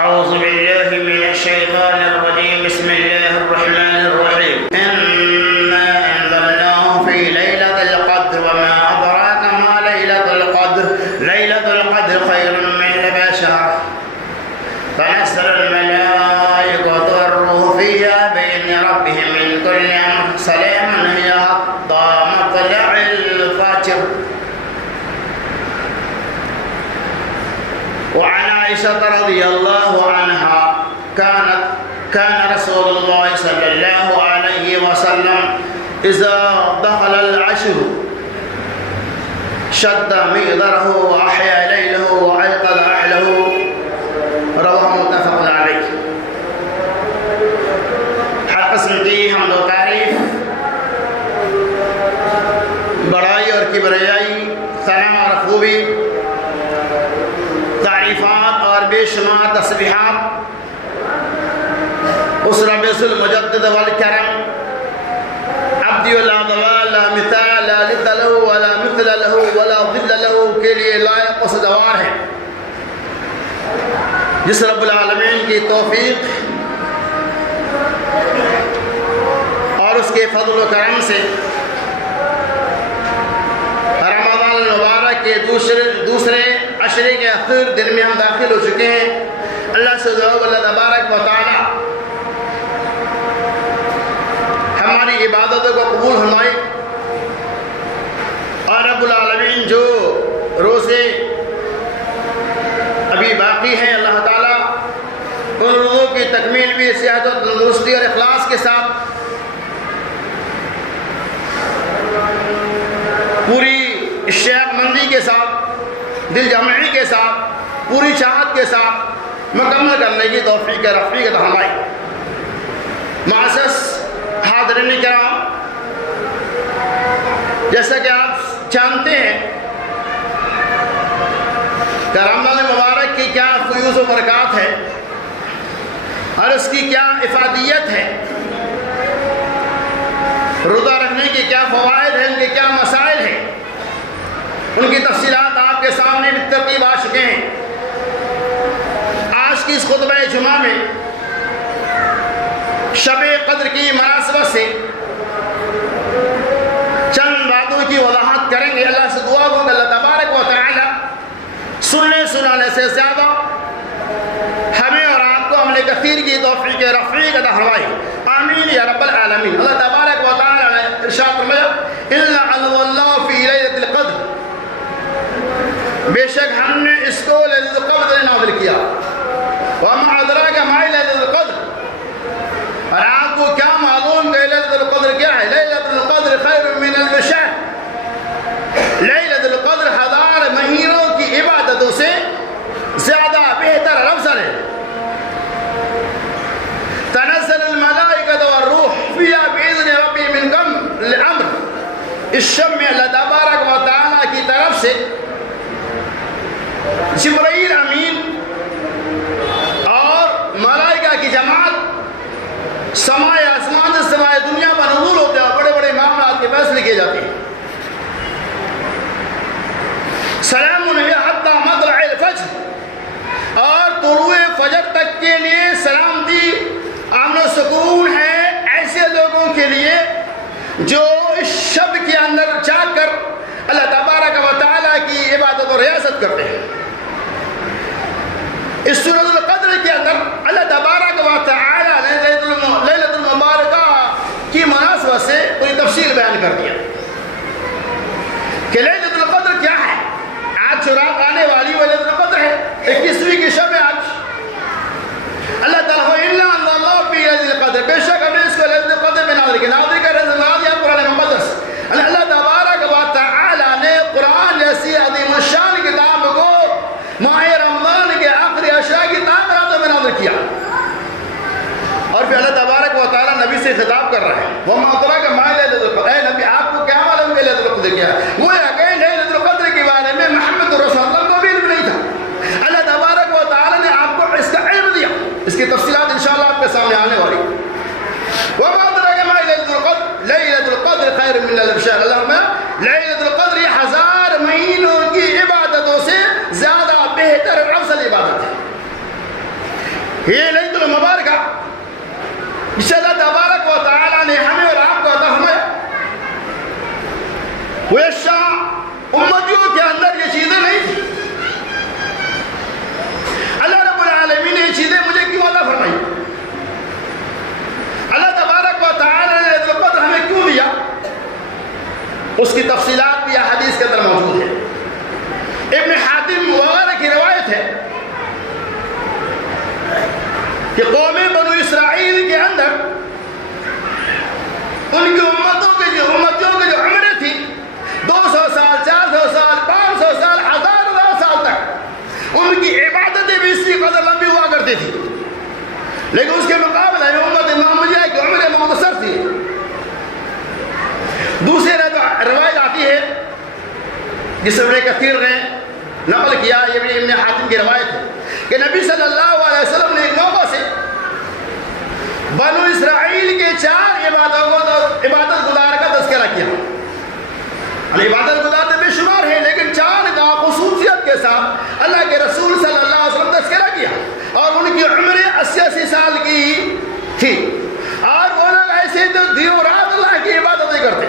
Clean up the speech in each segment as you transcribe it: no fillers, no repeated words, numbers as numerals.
أعوذ بالله من الشيطان الرجيم. بسم الله الرحمن الرحيم. إنا أنزلناه في ليلة القدر وما أدراك ما ليلة القدر. ليلة القدر خير من ألف شهر. تنزل الملائكة والروح فيها بإذن ربهم من كل أمر. سلام هي حتى مطلع الفجر. وعن عائشة رضي الله عنها كان رسول الله صلى الله عليه وسلم إذا دخل العشر شد مئزره وأحيا ليله وأيقظ أهله. رواه متفق عليه. ہر قسم کی حمد و تعریف، بڑائی اور کبریائی، ثنا اور خوبی، تعریفات اور بے شمار تسبیحات اس رب المجدد والکرم عبدی لا ضوال لا مثال لا لد له ولا مثل له ولا ضد له کے لیے لائق و سزاوار ہے، جس رب العالمین کی توفیق اور اس کے فضل و کرم سے رمضان المبارک کے دوسرے عشرے کے آخر دن میں ہم داخل ہو چکے ہیں۔ اللہ سے دعا اللہ تبارک و تعالی ہماری عبادتوں کو قبول فرمائے، اور رب العالمین جو روزے ابھی باقی ہیں اللہ تعالی ان روزوں کی تکمیل بھی صحت و تندرستی اور اخلاص کے ساتھ پوری اشتیاق مندی کے ساتھ، دل جمعی کے ساتھ، پوری چاہت کے ساتھ مکمل کرنے کی توفیق رفیق عطا فرمائے۔ معزز حاضرین کرام، جیسا کہ آپ جانتے ہیں کہ رمضان مبارک کی کیا فیوز و برکات ہے اور اس کی کیا افادیت ہے، روزہ رکھنے کے کیا فوائد ہیں، ان کے کیا مسائل ہیں، ان کی تفصیلات آپ کے سامنے بالترتیب آ چکے ہیں۔ آج کی اس خطبہ جمعہ میں شب قدر کی مناسبت سے چند باتوں کی وضاحت کریں گے۔ اللہ سے دعا ہوں کہ اللہ تبارک و تعالی سننے سنانے سے زیادہ ہمیں اور آپ کو عمل کثیر کی توفیق رفیق عطا فرمائے، آمین یا رب العالمین۔ اللہ تبارک و تعالی نے ارشاد فرمایا الا انزلناه فی لیلۃ القدر، بے شک ہم نے اس کو لیلۃ القدر نازل کیا۔ وما ادراک ما لیلۃ القدر، اور آپ کو کیا معلوم کہ لیلۃ القدر کیا ہے؟ لیلۃ القدر خیر من الف شہر، لیلۃ القدر ہزار مہینوں کی عبادتوں سے زیادہ بہتر اور افضل ہے۔ تنزل الملائکۃ والروح فیہا بإذن ربہم من کل امر، اس شب میں اللہ تبارک و تعالی کی طرف سے جبرائیل امین اور ملائکہ کی جماعت سمائے آسمان سے سمائے دنیا پر نزول ہوتے ہیں اور بڑے بڑے معاملات کے فیصلے کیے جاتے ہیں۔ سلام ہی حتی مطلع الفجر، اور طلوع فجر تک کے لیے سلامتی، امن و سکون ہے ایسے لوگوں کے لیے جو اس شب کے اندر جا کر اللہ تبارک و تعالی کی عبادت و ریاست کرتے ہیں۔ اس سورۃ القدر کے اندر اللہ تبارک و تعالی نے لیلۃ المبارکہ کی مناسبت سے کوئی تفصیل بیان کر دیا کہ لیلۃ القدر کیا ہے۔ آج جو رات آنے والی وہ لیلۃ القدر ہے، 21ویں کی شب ہے آج۔ اللہ تعالیٰ اِنَّا أَنزَلْنَاهُ فِي لَيْلَةِ الْقَدْرِ، بے شک ہم نے اس کو لیلۃ القدر میں نازل کیا۔ نازل کا رضا یا قرآن مقدس، اللہ تبارک و تعالی نے قرآن جیسی عظیم الشان کتاب کو ماہ رمضان کے آخری عشرہ کی راتوں میں نازل کیا، اور پھر اللہ تبارک و تعالی نبی سے خطاب کر رہا ہے وَمَا أَدْرَاكَ مَا لَيْلَةُ الْقَدْرِ، اے نبی آپ کو کیا معلوم کہ لیلۃ القدر کیا ہے؟ گویا کہ لیلۃ القدر کے بارے میں محمد رسول اللہ کو بھی علم نہیں تھا، اللہ تبارک و تعالی نے آپ کو اس کا علم دیا۔ اس کی تفصیلات انشاءاللہ آپ کے سامنے آنے والی۔ وَمَا أَدْرَاكَ مَا لَيْلَةُ الْقَدْرِ، لیلۃ القدر خیر من الف شہر، اللہ میں لیلۃ القدر ہزار مہینوں کی عبادتوں سے زیادہ بہتر اور افضل عبادت ہے۔ یہ لیلۃ المبارکہ جسے اللہ تبارک و تعالیٰ نے ہمیں اور آپ کو عطا فرمایا، وہ شاہ امتیوں کے اندر یہ چیزیں نہیں تھی۔ اللہ رب العالمین نے یہ چیزیں مجھے کیوں عطا فرمائی؟ اللہ تبارک و تعالیٰ نے لیلۃ القدر ہمیں کیوں دیا؟ اس کی تفصیلات بھی حدیث کے اندر موجود ہے۔ ابن حاتم وغیرہ کی روایت ہے کہ قوم بنو اسرائیل کے اندر ان کی امتیوں کی جو عمریں تھی 200 سال، 400 سال، 500 سال، 1000 سال تک، ان کی عبادتیں بھی اسی قدر لمبی ہوا کرتی تھی، لیکن اس کے مقابلے میں امت محمدیہ کی عمریں مختصر تھی۔ دوسری روایت آتی ہے جس ابن کثیر نے نقل کیا، یہ بھی ابن حاتم کی روایت ہے کہ نبی صلی اللہ علیہ وسلم نے ایک موقع سے بنو اسرائیل کے 4 عبادت گزار کا تذکرہ کیا۔ عبادت گزار بے شمار ہیں، لیکن 4 کا خصوصیت کے ساتھ اللہ کے رسول صلی اللہ علیہ وسلم تذکرہ کیا، اور ان کی عمریں 80 سال کی تھی، اور وہ لوگ ایسے تو دن و رات اللہ کی عبادتیں کرتے۔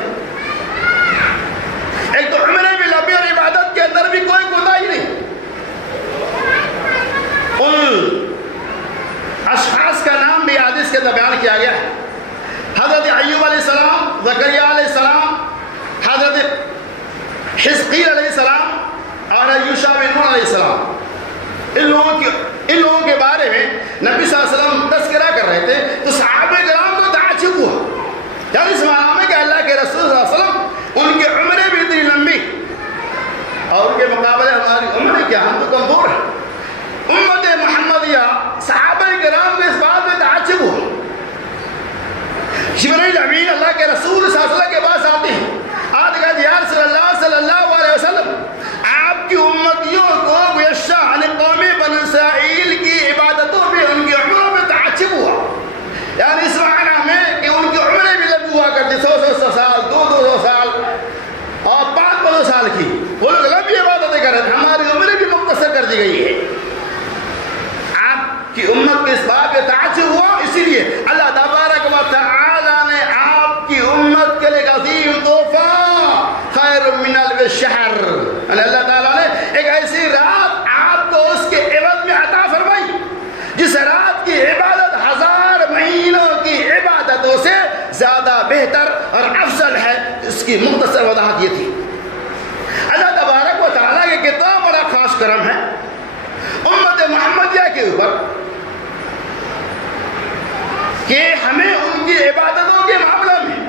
ایک تو عمریں بھی لمبی اور عبادت کے اندر بھی کوئی کوتاہی نہیں۔ ان اشخاص کا نام بھی حدیث کے اندر بیان کیا گیا ہے۔ حضرت ایوب علیہ السلام، زکریا علیہ السلام، حضرت حزقیل علیہ السلام اور یوشع بن نون علیہ السلام، ان لوگوں کے بارے میں نبی صلی اللہ علیہ وسلم تذکرہ کر رہے تھے، تو صحابہ کرام کو تعجب ہوا، یعنی اس معنی میں کہ اللہ کے رسول صلی اللہ علیہ وسلم ان کی عمریں بھی اتنی لمبی، اور ان کے مقابلے ہماری عمریں کیا، ہم تو کمزور ہیں۔ امت محمدیہ صحابہ کرام کو اس بات میں تعجب ہوا۔ جبرائیل امین اللہ کے رسول صلی اللہ علیہ وسلم کے پاس آتے ہیں، آج کہتے یا رسول اللہ صلی اللہ علیہ وسلم، آپ کی امتیوں کو گوشہ قوم بنو اسرائیل کی عبادتوں میں ان کی عمروں میں تعجب ہوا، یعنی اس معنی میں کہ ان کی عمریں بھی لمبی ہوا کرتی، 100 سال، 200 سال اور 500 سال کی، وہ لوگ لمبی عبادتیں کر رہے ہیں، ہماری عمریں بھی مختصر کر دی گئی ہے۔ آپ کی امت کے اس بات میں تعجب ہوا، اسی لیے اللہ تبارک و تعالی نے آپ کی امت کے لیے عظیم تحفہ خیر من الف شہر، اللہ تعالیٰ نے ایک ایسی رات آپ کو اس کے عوض میں عطا فرمائی جس رات کی عبادت 1000 مہینوں کی عبادتوں سے زیادہ بہتر اور افضل ہے۔ اس کی مختصر وضاحت یہ تھی۔ اللہ تبارک و تعالیٰ کے کتنا بڑا خاص کرم ہے امت محمدیہ کے اوپر کہ ہمیں ان کی عبادتوں کے معاملہ میں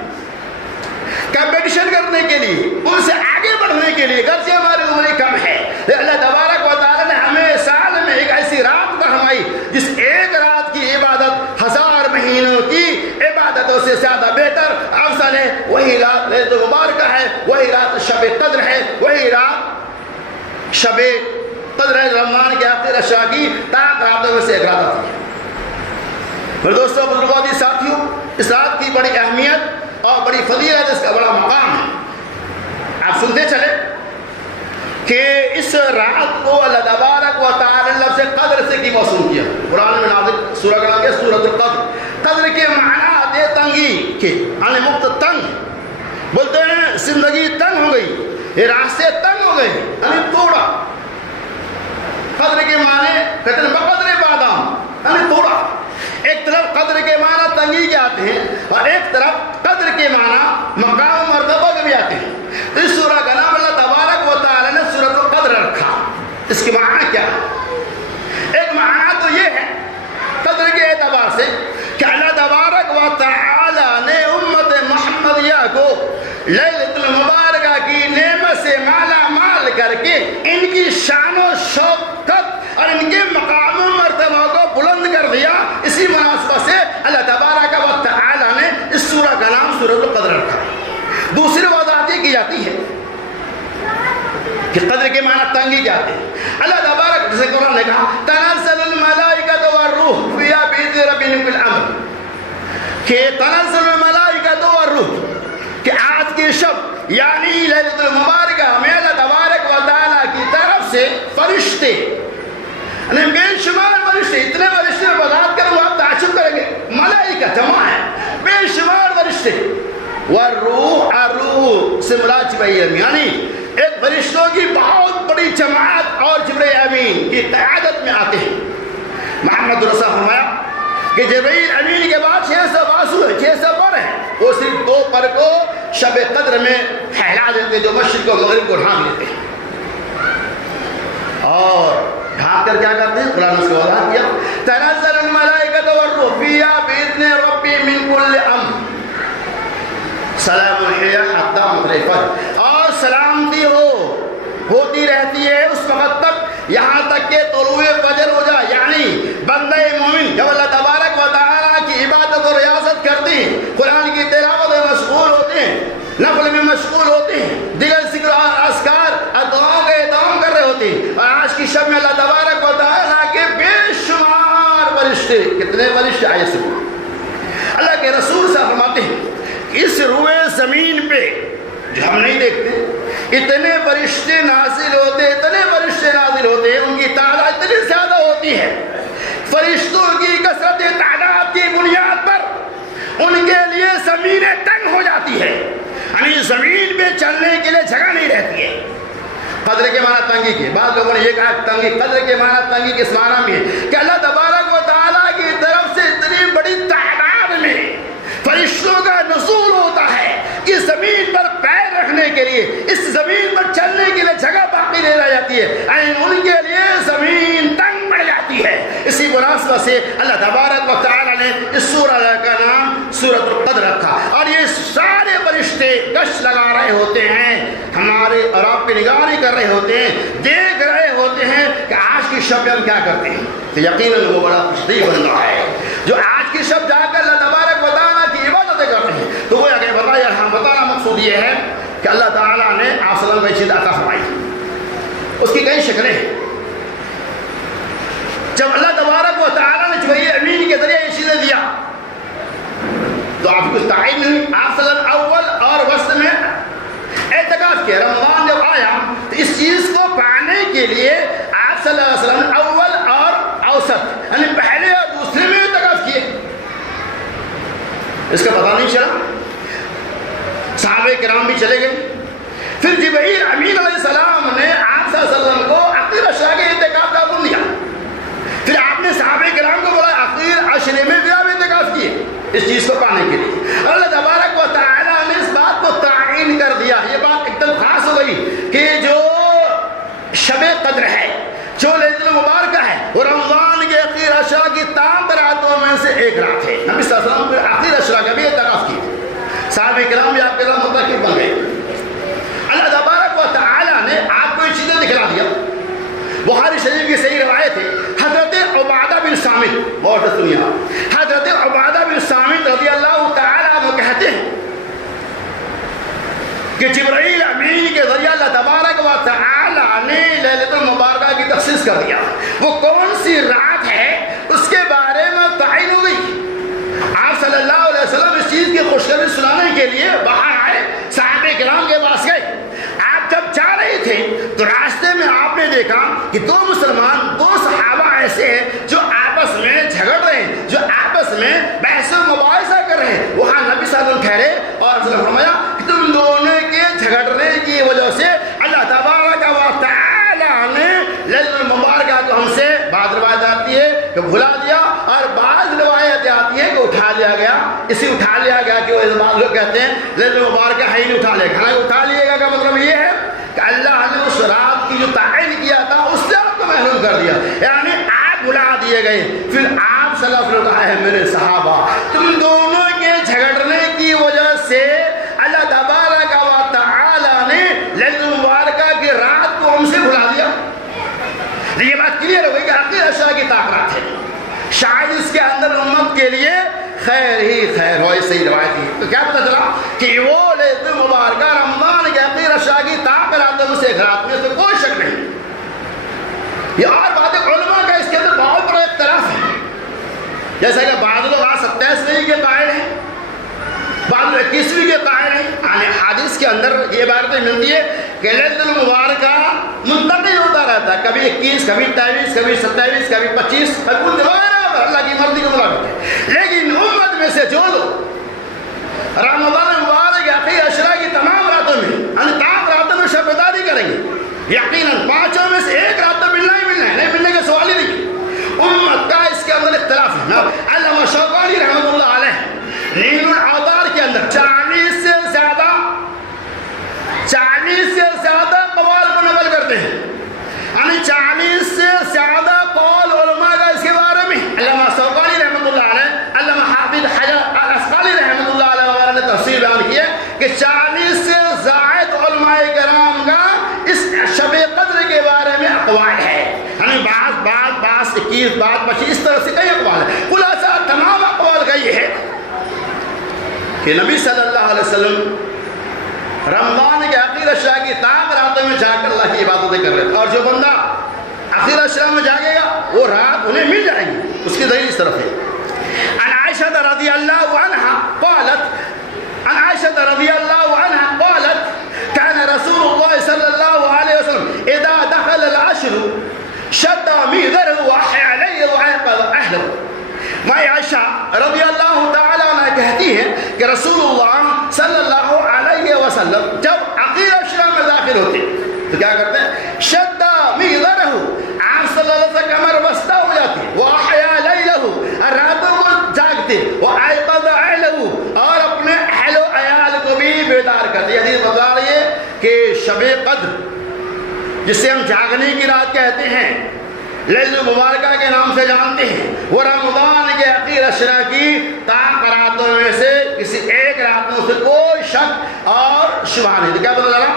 کمپٹیشن کرنے کے لیے، ان سے آگے بڑھنے کے لیے، گرچہ ہماری عمریں کم ہے، اللہ تبارک و تعالیٰ نے ہمیں سال میں ایک ایسی رات فرمائی جس ایک رات کی عبادت 1000 مہینوں کی عبادتوں سے زیادہ بہتر افضل ہے۔ وہی رات لیلۃ المبارکہ ہے، وہی رات شب قدر ہے، وہی رات شب قدر رمضان کے آخر اشرا کی تاک راتوں میں سے ایک رات آتی ہے۔ میرے دوستوں، بزرگوں، ساتھیوں، اس رات کی بڑی اہمیت اور بڑی فضیلت، اس کا بڑا مقام ہے۔ آپ سنتے چلے کہ اس رات کو اللہ تبارک و تعالی لفظ قدر سے کی موسوم کیا۔ قرآن میں نازل سورہ کا نام ہے سورۃ القدر۔ قدر کے معنی آتے تنگی کے، یعنی مفت تنگ، بولتے ہیں زندگی تنگ ہو گئی، یہ راستے تنگ ہو گئے، یعنی توڑا۔ قدر کے معنی کہتے ہیں بقدر بادام، یعنی توڑا۔ ایک طرف قدر کے معنی تنگی کے آتے ہیں، اور ایک طرف قدر کے معنی مقام و مرتبہ کے بھی آتے ہیں۔ اس سورہ کا نام اللہ تبارک و تعالی نے سورۃ القدر رکھا۔ اس کے معنی کیا ہے؟ ایک معنی تو یہ ہے قدر کے اعتبار سے کہ اللہ تبارک و تعالی نے امت محمدیہ کو لیلۃ المبارکہ کی نعمت سے مالا مال کر کے ان کی شان و شوکت اور ان کے مقام و مرتبہ کو بلند کر دیا۔ اسی مناسبت سے اللہ تبارک و تعالی نے اس سورہ کا نام سورۃ القدر رکھا۔ دوسری وضاحت یہ کی جاتی ہے کہ قدر کے معنی تنگی کیا ہے۔ اللہ تبارک جیسے قرآن نے کہا تنزل الملائکۃ والروح فیہا بإذن ربہم من امر، کہ تنزل الملائکۃ والروح، کہ آج کی شب یعنی لیلۃ المبارکہ میں اللہ تبارک و تعالی کی طرف سے فرشتے، بے شمار فرشتے، اتنے فرشتے بتا والروح، الروح سے مراد جبرائیل امین، یعنی ایک فرشتوں کی بہت بڑی جماعت اور جبرائیل امین کی قیادت میں آتے ہیں۔ محمد رسول فرمایا کہ جبرائیل امین کے بعد 600 بازو ہے، 600 پر ہیں، وہ صرف 2 پر کو شب قدر میں پھیلا دیتے جو مشرق و مغرب کو ڈھانک لیتے ہیں، اور ڈھانک کر کیا کرتے ہیں؟ قرآن نے اس کو وضاحت کیا، تنزل الملائکۃ والروح فیہا بإذن ربی من کل امر سلام ہی حتی مطلع الفجر، اور سلامتی ہوتی رہتی ہے اس وقت تک یہاں تک کہ طلوع فجر ہو جائے، یعنی بندہ مومن جب اللہ تبارک و تعالیٰ کی عبادت و ریاضت کرتے ہیں، قرآن کی تلاوت میں مشغول ہوتے ہیں، نفل میں مشغول ہوتے ہیں، دیگر ذکر اور اذکار اور دعاؤں کا اہتمام کر رہے ہوتے ہیں، اور آج کی شب میں اللہ تبارک و تعالیٰ کے بے شمار فرشتے، کتنے فرشتے آئے سے اللہ کے رسول صاحب فرماتے ہیں اس روئے زمین پہ جو ہم نہیں دیکھتے اتنے فرشتے نازل ہوتے، اتنے فرشتے نازل ہوتے ہیں، ان کی تعداد اتنی زیادہ ہوتی ہے، فرشتوں کی کثرت تعداد کی بنیاد پر ان کے لیے زمینیں تنگ ہو جاتی ہے، یعنی زمین پہ چلنے کے لیے جگہ نہیں رہتی ہے۔ قدر کے معنی تنگی کے، بعض لوگوں نے یہ کہا تنگی، قدر کے معنی تنگی کس معنی میں ہے کہ اللہ تبارک و تعالیٰ کی طرف سے اتنی بڑی تعداد میں فرشتوں کا نزول ہوتا ہے کہ زمین پر پیر رکھنے کے لیے، اس زمین پر چلنے کے لیے جگہ باقی نہیں رہ جاتی ہے، یعنی ان کے لیے زمین تنگ پڑ جاتی ہے۔ اسی مناسبت سے اللہ تبارک و تعالیٰ نے اس سورہ کا نام سورۃ القدر رکھا، اور یہ سارے فرشتے گشت لگا رہے ہوتے ہیں، ہمارے اور آپ پہ نگرانی کر رہے ہوتے ہیں، دیکھ رہے ہوتے ہیں کہ آج کی شب ہم کیا کرتے ہیں۔ تو یقیناً وہ بڑا خوشنصیب بندہ ہے جو آج کی شب جا کر اللہ تبارک و تعالیٰ کی عبادتیں کرتے ہیں۔ تو وہ آگے بتایا، ہم بتانا مقصود یہ ہے کہ اللہ تعالیٰ نے آپ صلی اللہ علیہ وسلم کو چیز عطا فرمائی، اس کی کئی شکلیں ہیں۔ جب اللہ تبارک و تعالیٰ نے جبرائیل امین کے ذریعے یہ چیزیں دیا تو آپ کچھ تعین نہیں، آپ صلی اللہ علیہ وسلم اول اور وسط میں اعتکاف کیا۔ رمضان جب آیا تو اس چیز کو پانے کے لیے آپ صلی اللہ علیہ وسلم اول اور اوسط یعنی پہلے اور دوسرے میں اعتکاف کیے، اس کا پتہ نہیں چلا، صحابہ کرام بھی چلے گئے۔ پھر جبرائیل امین علیہ السلام نے آپ صلی اللہ علیہ وسلم کو اخیر عشرہ کے اعتکاف کا حکم دیا، پھر آپ نے صحابہ کرام کو بولا اخیر عشرے میں بھی آپ اعتکاف کیے اس چیز کو پانے کے لیے۔ اللہ تبارک و تعالیٰ نے اس بات کو تعین کر دیا، یہ بات ایک دم خاص ہو گئی کہ جو شب قدر ہے، جو لیلۃ المبارکہ ہے، وہ رمضان کے اخیر عشرہ کی تمام راتوں میں سے ایک رات ہے۔ نبی صلی اللہ علیہ وسلم پھر اخیر عشرہ کا بھی اعتکاف کیے، صحابہ کرام بھی آپ کے ساتھ متفق بن گئے۔ اللہ تبارک و تعالیٰ نے آپ کو یہ چیزیں دکھلا دیا۔ بخاری شریف کی صحیح روایت ہے، حضرت عبادہ بن صامت، بہت سنیے آپ، حضرت عبادہ بن صامت رضی اللہ تعالیٰ عنہ کہتے ہیں کہ جبرائیل امین کے ذریعے اللہ تبارک و تعالیٰ نے لیلۃ المبارکہ کی تخصیص کر دیا۔ وہ کون سی رات ہے اس کے بارے میں تعین ہو گئی۔ آپ صلی اللہ علیہ وسلم اس چیز کی خوشخبری سنانے کے لیے باہر آئے، صحابہ کرام کے پاس گئے۔ آپ جب جا رہے تھے تو راستے میں آپ نے دیکھا کہ دو مسلمان، دو صحابہ ایسے ہیں جو آپس میں جھگڑ رہے ہیں، جو آپس میں بحث و مباحثہ کر رہے ہیں۔ وہاں نبی صلی اللہ علیہ وسلم ٹھہرے اور رسول اللہ فرمایا کہ تم دونوں کے جھگڑنے کی وجہ سے اللہ تبارک و تعالیٰ نے لیلۃ المبارکہ کو ہم سے، بعض روایت آتی ہے کہ بھلا دیا اور بعض روایت آتی ہے کہ اٹھا لیا گیا۔ اسی اٹھا لیا گیا کہ وہ بعض لوگ کہتے ہیں لیلۃ المبارکہ ہے ہی نہیں، اٹھا لے گا، اٹھا لیے گا کا مطلب یہ ہے کہ اللہ نے اس رات کی جو تعین کیا تھا اس سے آپ کو محروم کر دیا، یعنی آپ بلا دیے گئے۔ پھر آپ صلی اللہ علیہ وسلم کہا ہے میرے صحابہ، تم دونوں کے جھگڑنے کی وجہ سے اللہ تبارک و تعالیٰ نے لیلۃ المبارکہ کی رات کو ہم سے بھلا دیا۔ یہ بات کلیئر ہو گئی کہ آخر عشرہ کی طاقت ہے، شاید اس کے اندر امت کے لیے خیر ہی خیر ہو، صحیح روایت ہے۔ تو کیا پتہ چلا کہ وہ لیلۃ المبارکہ رمضان کے آخر عشرہ کی طاقت راتوں میں سے ایک رات میں، اس میں کوئی شک نہیں۔ یہ اور بات علماء کا اس کے اندر بہت بڑا اختلاف ہے، جیسا کہ بعض لوگ 27ویں کے قائل ہیں، بعض 21ویں کے قائل ہیں۔ حدیث کے اندر یہ باتیں ملتی ہے کہ لیلۃ المبارکہ منتقل ہوتا رہتا ہے، کبھی 21، کبھی 23، کبھی 27، کبھی 25، کبھی وغیرہ، اللہ کی مرضی کے مطابق ہے۔ لیکن امت میں سے جو لوگ رمضان مبارک ہیں. علامہ شوکانی رحمۃ اللہ علیہ نیل الاوطار کے اندر 40 سے زیادہ قوال کو نقل کرتے ہیں. یعنی 40 سے زیادہ قول علماء کا اس کے بارے میں. علامہ شوکانی رحمۃ اللہ علیہ، علامہ حافظ حجر الاسقلانی رحمۃ اللہ علیہ وغیرہ نے تفصیل بیان کی ہے کہ 40 سے زائد علماء کرام کا اس شب قدر کے بارے میں اقوال ہے. یعنی بعض 21 بعض 25 اس طرح سے کئی اقوال ہیں. خلاصہ تمام اقوال کا یہ ہے کہ نبی صلی اللہ علیہ وسلم رمضان کے آخر اشراء کی تاک راتوں میں جا کر اللہ کی عبادتیں کر رہے تھے. اور جو بندہ آخر اشراء میں جاگے گا وہ رات انہیں مل جائیں گی. اس کی دلیل اس طرف ہے. عن عائشہ رضی اللہ عنہا قالت كان رسول الله صلى الله عليه وسلم اذا دخل العشر شد مئزره واحيا ليله وأيقظ اهله. ماں عائشہ رضی اللہ تعالیٰ عنہ کہتی ہے کہ رسول اللہ صلی اللہ علیہ وسلم جب عقیر اشراء میں داخل ہوتے تو کیا کرتے ہیں؟ شد مئزرہ، آپ صلی اللہ علیہ وسلم کمر بستہ ہو جاتی، وَأَحْيَا لَيْلَهُ، راتوں کو جاگتے، وَأَيْقَظَ أَهْلَهُ، اور اپنے اہل و عیال کو بھی بیدار کرتے. یہ حدیث بتا رہی ہے کہ شب قدر جسے ہم جاگنے کی رات کہتے ہیں، لیل مبارکہ کے نام سے جانتے ہیں، وہ رمضان کے آخر اشراء کی تاک راتوں میں سے کسی ایک رات میں سے کوئی شک اور شبہ نہیں. تو کیا پتہ چلا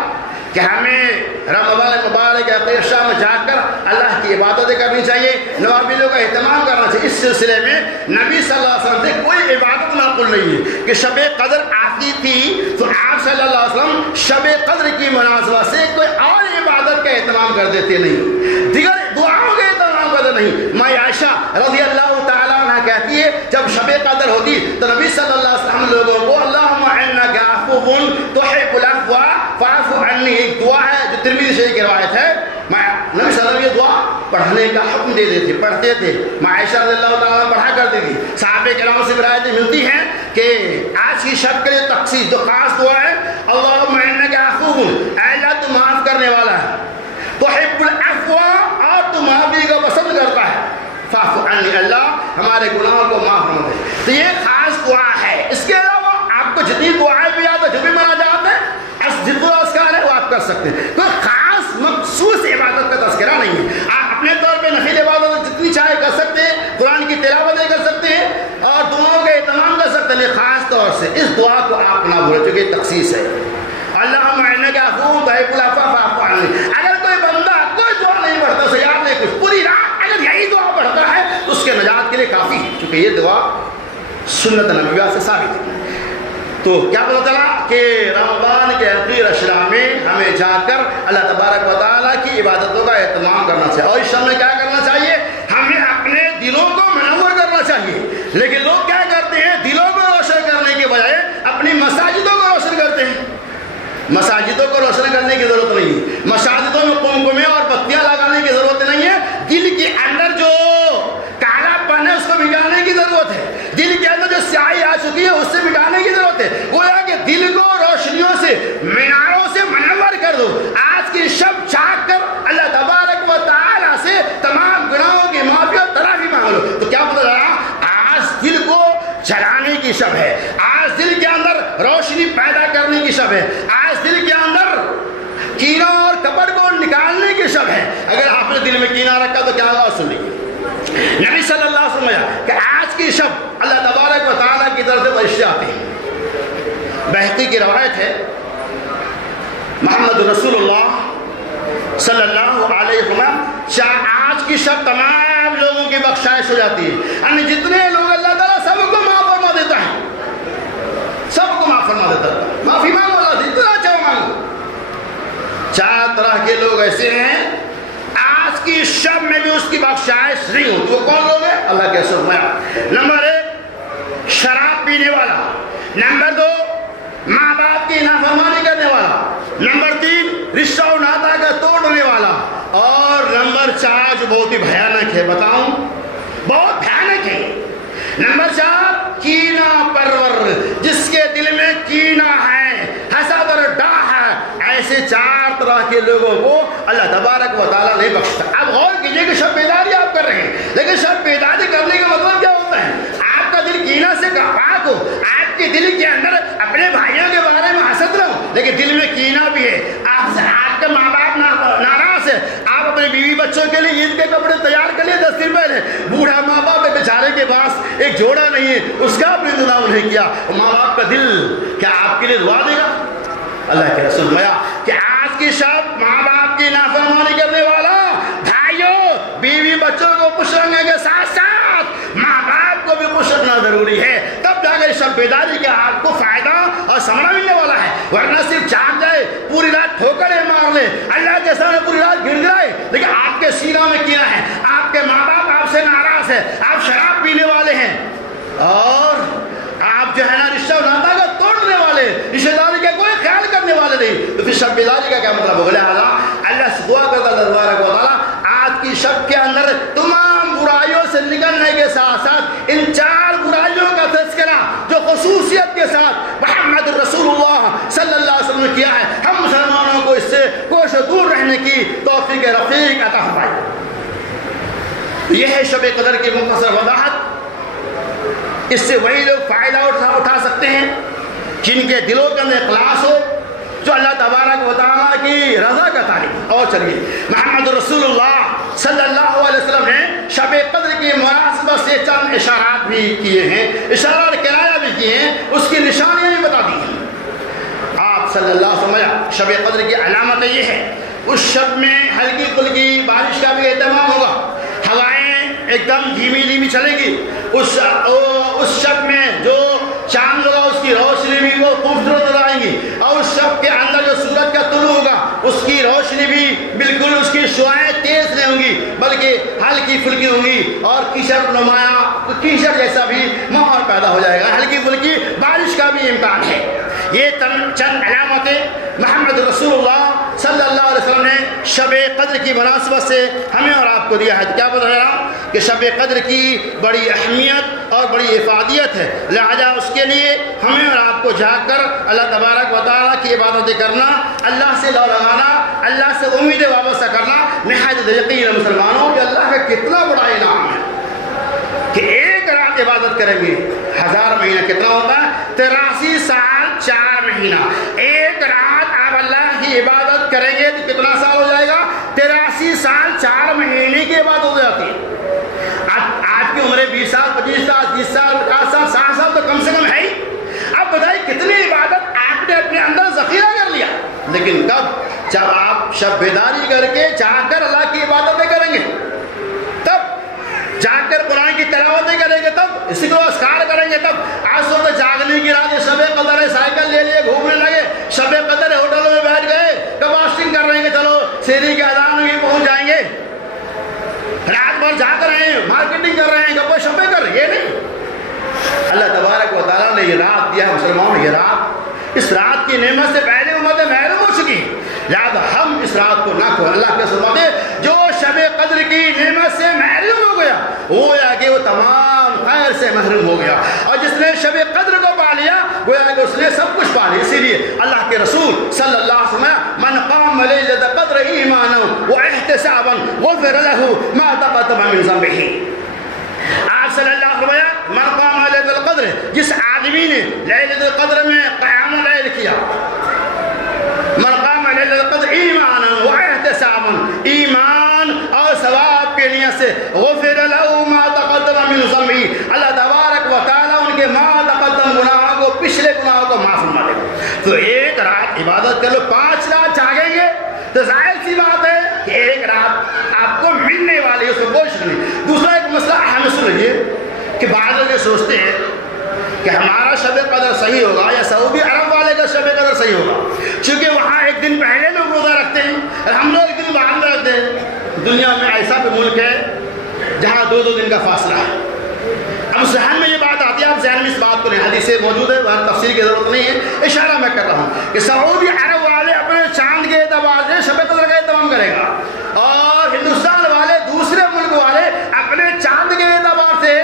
کہ ہمیں رمضان مبارک کے آخر اشراء میں جا کر اللہ کی عبادتیں کرنی چاہیے، نوافلوں کا اہتمام کرنا چاہیے. اس سلسلے میں نبی صلی اللہ علیہ وسلم سے کوئی عبادت ناقل نہیں ہے کہ شب قدر آتی تھی تو آپ صلی اللہ علیہ وسلم شب قدر کی مناسبت سے کوئی اور عبادت کا اہتمام کر دیتے نہیں، دیگر دعاؤں کے اہتمام کرتے نہیں. ماں عائشہ رضی اللہ تعالیٰ عنہ کہتی ہے جب شب قدر ہوتی تو نبی صلی اللہ علیہ وسلم لوگوں کو اللہم انک عفو تحب العفو فاعف عنی، ایک دعا ہے جو ترمذی شریف کی روایت ہے، نبی صلی اللہ علیہ وسلم یہ دعا پڑھنے کا حکم دیتے تھے، پڑھتے تھے. ماں عائشہ رضی اللہ تعالیٰ عنہ پڑھا کرتی تھی. صحابہ کرام سے روایتیں ملتی ہیں کہ آج کی شب کے لیے تخصیص جو خاص دعا ہے اللہم انک عفو، اے اللہ تو معاف کرنے والا ہے، تحب العفو، اور تو معافی کو پسند کرتا ہے، فاعف عنی، اللہ ہمارے گناہوں کو معاف فرما دے. تو یہ خاص دعا ہے. اس کے علاوہ آپ کو جتنی دعائیں بھی آتا جو بھی مناجات ہیں جتنا اذکار ہے وہ آپ کر سکتے ہیں. کوئی خاص مخصوص عبادت کا تذکرہ نہیں ہے. آپ اپنے طور پہ نفل عبادت جتنی چاہے کر سکتے ہیں، قرآن کی تلاوتیں کر سکتے ہیں اور دعاؤں کا اہتمام کر سکتے ہیں. خاص طور سے اس دعا کو آپ نہ بھولیں کیونکہ یہ تخصیص ہے. اللہم انک عفو تحب العفو فاعف عنی. اگر کوئی بندہ کوئی دعا نہیں پڑھتا، اسے یاد نہیں کچھ، پوری رات اگر یہی دعا پڑھتا ہے تو اس کے نجات کے لیے کافی ہے، کیونکہ یہ دعا سنت نبویہ سے ثابت ہے. تو کیا پتہ چلا کہ رمضان کے آخر اشراء میں ہمیں جا کر اللہ تبارک و تعالیٰ کی عبادتوں کا اہتمام کرنا چاہیے. اور اس شب میں کیا کرنا چاہیے؟ ہمیں اپنے دلوں کو منور کرنا چاہیے. لیکن لوگ کیا کرتے ہیں؟ دلوں کو روشن کرنے کے بجائے اپنی مساجدوں کو روشن کرتے ہیں. مساجدوں کو روشن کرنے کی ضرورت نہیں ہے. مساجدوں میں قمقمے اور بتیاں لگانے کی ضرورت نہیں ہے. دل کے اندر جو کالا پن ہے اس کو مٹانے کی ضرورت ہے. دل کے اندر جو سیاہی آ چکی ہے اس سے مٹانے کی ضرورت ہے. گویا کہ دل کو روشنیوں سے، میناروں سے منور کر دو. آج کی شب جاگ کر اللہ تبارک و تعالیٰ سے تمام گناہوں کی معافی اور تلافی مانگ لو. تو کیا پتہ چلا؟ آج دل کو جلانے کی شب ہے، آج دل کے اندر روشنی پیدا کرنے کی شب ہے، آج دل کے اندر کینہ اور کپٹ کو نکالنے کی شب ہے. اگر آپ نے دل میں کینہ رکھا تو کیا ہوگا سن لیجیے. نبی صلی اللہ علیہ وسلم کہ آج کی شب اللہ تبارک و تعالیٰ کی طرف سے فرشتے آتے ہیں. بہقی کی روایت ہے محمد رسول اللہ صلی اللہ علیہ وسلم آج کی شب تمام لوگوں کی بخشائش ہو جاتی ہے. یعنی جتنے لوگ اللہ تعالیٰ سب کو معاف فرما دیتا ہے، سب کو معاف فرما دیتا ہے. معافی مانگو اللہ سے، اتنا اچھا مانگو. 4 طرح کے لوگ ایسے ہیں آج کی شب میں بھی اس کی بخشائش نہیں ہوتی. وہ کون لوگ ہیں؟ اللہ کے رسول میں. نمبر 1 شراب پینے والا، نمبر 2 ماں باپ کی نافرمانی کرنے والا، نمبر 3 رشتہ و ناتا کا توڑنے والا، اور نمبر 4 جو بہت ہی بھیانک ہے، بتاؤں بہت بھیانک ہے، نمبر 4 کینہ پرور، جس کے دل میں کینہ ہے، حسد اور ڈاہ ہے. ایسے 4 طرح کے لوگوں کو اللہ تبارک و تعالیٰ نہیں بخشتا. اب غور کیجئے کہ شب بیداری آپ کر رہے ہیں، لیکن شب بیداری کرنے کا مطلب کیا ہوتا ہے؟ 10 دن پہلے بوڑھا ماں باپ بیچارے کے پاس ایک جوڑا نہیں ہے، اس کا بھی انتظام نہیں کیا، ماں باپ کا دل کیا آپ کے لیے دعا دے گا؟ اللہ کے رسول فرمایا کہ آج کی شب ماں باپ کی نافرمانی کرنے والا بھائیوں بیوی بچوں کو خوش رکھنے کے ساتھ ساتھ ماں باپ کو بھی خوش رکھنا ضروری ہے، تب جا کر شب بیداری کے آپ کو فائدہ اور ثمرہ ملنے والا ہے، ورنہ صرف جاگ جائے پوری رات ٹھوکریں مار لے اللہ کے سامنے پوری رات گر جائے لیکن آپ کے سینہ میں کیا ہے، آپ کے ماں باپ آپ سے ناراض ہے، آپ شراب پینے والے ہیں اور آپ جو ہے نا رشتہ ناتا کا توڑنے والے، رشتہ داری کا کوئی خیال کرنے والے نہیں، تو پھر شب بیداری کا کیا مطلب ہو؟ لہٰذا اللہ سے دعا کرتا تبارک و تعالیٰ آج کی شب کے اندر تمام برائیوں سے نکلنے کے ساتھ ساتھ ان 4 برائیوں کا تذکرہ جو خصوصیت کے ساتھ محمد رسول اللہ صلی اللہ علیہ وسلم نے کیا ہے، ہم مسلمانوں کو اس سے کوش دور رہنے کی توفیق رفیق عطا فرمائے۔ یہ ہے شب قدر کی مختصر وضاحت۔ اس سے وہی لوگ فائدہ اٹھا سکتے ہیں جن کے دلوں کے اندر اخلاص ہو، جو اللہ تبارک و تعالیٰ کی رضا کا طالب۔ اور چلیے محمد رسول اللہ صلی اللہ علیہ وسلم نے شب قدر کی مناسبت سے چند اشارات بھی کیے ہیں، اشارات کنایہ بھی کیے ہیں، اس کی نشانیاں بھی بتا دی ہیں۔ آپ صلی اللہ علیہ وسلم شب قدر کی علامت یہ ہے اس شب میں ہلکی پھلکی بارش کا بھی اہتمام ہوگا، ہوائیں ایک دم دھیمی دھیمی چلے گی، اس شب میں جو چاند ہوگا اس کی روشنی بھی وہ خوبصورت نظر آئیں گی، اور اس شب کے اندر جو سورج کا طلوع ہوگا اس کی روشنی بھی بالکل اس کی شعاعیں تیز نہیں ہوں گی بلکہ ہلکی پھلکی ہوں گی، اور کیچڑ نمایاں کیچڑ جیسا بھی ماحول پیدا ہو جائے گا، ہلکی پھلکی بارش کا بھی امکان ہے۔ یہ چند علامتیں محمد رسول اللہ صلی اللہ علیہ وسلم نے شب قدر کی مناسبت سے ہمیں اور آپ کو دیا ہے۔ کیا بتا رہا ہوں کہ شب قدر کی بڑی اہمیت اور بڑی افادیت ہے، لہذا اس کے لیے ہمیں اور آپ کو جاگ کر اللہ تبارک و تعالیٰ کی عبادتیں کرنا، اللہ سے لو لگانا، اللہ سے امیدیں وابستہ کرنا نہایت یقین مسلمانوں کہ اللہ کا کتنا بڑا انعام ہے کہ ایک رات عبادت کریں گے 1000 مہینہ کتنا ہوتا ہے؟ 83 سال 4 مہینہ۔ ایک رات آپ اللہ کی عبادت کریں گے تو کتنا سال ہو جائے گا؟ 83 سال 4 مہینے کی عبادت ہو جاتی ہے۔ آج کی عمریں 20 سال 25 سال 30 سال 50 سال 60 سال تو کم سے کم ہے ہی۔ اب بتائیے کتنی عبادت آپ نے اپنے اندر ذخیرہ کر لیا، لیکن کب؟ جب آپ شب بیداری کر کے جاگ کر اللہ کی عبادتیں کریں گے، تب جاگ کر قرآن کی تلاوتیں کریں گے، تب اسی کو اذکار کریں گے، تب آج صبح جاگنے کی رات شب قدر ہے، سائیکل لے لیے گھومنے لگے، شب قدر ہے ہوٹلوں میں بیٹھ گئے، کب فاسٹنگ کر رہے ہیں کہ چلو سحری کے اذان میں پہنچ جائیں گے، رات بھر جاگ رہے ہیں، مارکیٹنگ کر رہے ہیں، گپے شپے کر رہے ہیں، یہ نہیں۔ اللہ تبارک و تعالیٰ نے یہ رات دیا مسلمانوں، یہ رات، اس رات کی نعمت سے پہلے امتیں محروم ہو چکی، لہٰذا ہم اس رات کو نہ کھو۔ اللہ کے فرمان ہے جو شب قدر کی نعمت سے محروم ہو گیا گویا کہ وہ تمام خیر سے محروم ہو گیا، اور جس نے شب قدر کو پا لیا گویا کہ اس نے سب کچھ پا لیا۔ اسی لیے اللہ کے رسول صلی اللہ علیہ وسلم من قام لیلۃ القدر ایمانا واحتسابا غفر له ما تقدم من ذنبه۔ آپ صلی اللہ علیہ وسلم من قام لیلۃ القدر، جس آدمی نے لیلۃ القدر میں قیام اللیل کیا، من قام لیلۃ القدر ایمانا واحتسابا، ایمان اور ثواب کے نیت سے، غفر له ما تقدم من ذنبه، اللہ تبارک و تعالیٰ ان کے ما تقدم گناہوں کو، پچھلے گناہوں کو معاف فرما دے گا۔ تو ایک رات عبادت کر لو، 5 رات جاگیں گے تو ظاہر سی بات ہے کہ ایک رات آپ کو ملنے والی ہے، اس میں کوئی شک نہیں۔ دوسرا ایک مسئلہ اہم سن لیجیے کہ بعض لوگ یہ سوچتے ہیں کہ ہمارا شب قدر صحیح ہوگا یا سعودی عرب والے کا شب قدر صحیح ہوگا، چونکہ وہاں ایک دن پہلے لوگ روزہ رکھتے ہیں اور ہم لوگ ایک دن بعد میں رکھتے ہیں۔ دنیا میں ایسا بھی ملک ہے جہاں 2 دن کا فاصلہ ہے۔ اب ذہن میں یہ بات آتی ہے، آپ ذہن میں اس بات کو نہیں، حدیثیں موجود ہے، وہاں تفصیل کی ضرورت نہیں ہے، اشارہ میں کر رہا ہوں کہ سعودی عرب والے اپنے چاند کے اعتبار سے شب قدر کا اہتمام کرے گا، اور ہندوستان والے، دوسرے ملک والے اپنے چاند کے اعتبار سے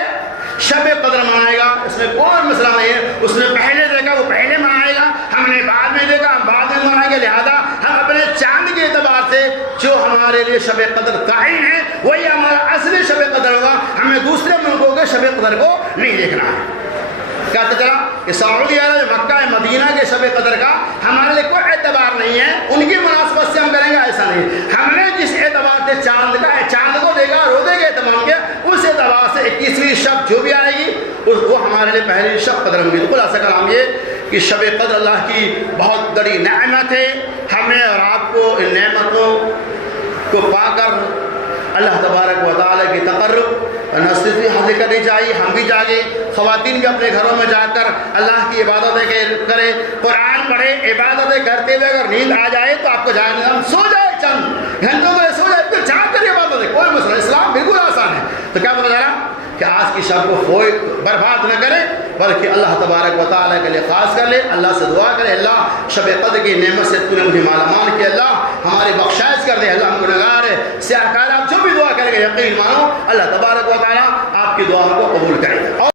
شب قدر منائے گا۔ اس میں کوئی مسئلہ نہیں ہے، اس نے پہلے دیکھا وہ پہلے منائے گا، ہم نے بعد میں دیکھا ہم بعد میں منائیں گے، لہذا ہم اپنے چاند کے اعتبار سے جو ہمارے لیے شب قدر قائم ہے وہی ہمارا اصلی شب قدر ہوگا، ہمیں دوسرے ملکوں کے شب قدر کو نہیں دیکھنا ہے۔ کہتا چلا کہ سعودی عرب مکہ مدینہ کے شب قدر کا ہمارے لیے کوئی اعتبار نہیں ہے، ان کی مناسبت سے ہم کریں گے، ایسا نہیں. ہم نے جس اعتبار سے چاند کو دیکھا، روزے کے اہتمام کیا، اس اعتبار سے 21ویں شب جو بھی آئے گی وہ ہمارے لیے پہلی شب قدر ہوگی. تو خلاصہ کلام یہ کہ شب قدر اللہ کی بہت بڑی نعمت ہے. ہمیں اور آپ کو ان نعمتوں کو پا کر اللہ تبارک و تعالیٰ کی تقرب نصیحت حاصل کرنی چاہیے. ہم بھی جاگے، خواتین بھی اپنے گھروں میں جا کر اللہ کی عبادتیں کریں، قرآن پڑھیں. عبادتیں کرتے ہوئے اگر نیند آ جائے تو آپ کو جاگنے ہم سو جائے، چند گھنٹوں میں سو جائے، پھر جاگ کر عبادتیں، کوئی مسئلہ. اسلام بالکل آسان ہے. تو کیا پتہ چلا کہ آج کی شب کو کوئی برباد نہ کرے بلکہ اللہ تبارک و تعالیٰ کے لیے خاص کر لے. اللہ سے دعا کرے اللہ شب قدر کی نعمت سے تو نے مجھے مالا مال کیا، اللہ ہماری بخشائش کر دے. اللہ ہم گنہگار ہے، سیاہ کار، آپ جو بھی دعا کریں گے یقین مانو اللہ تبارک و تعالیٰ آپ کی دعا کو قبول کرے.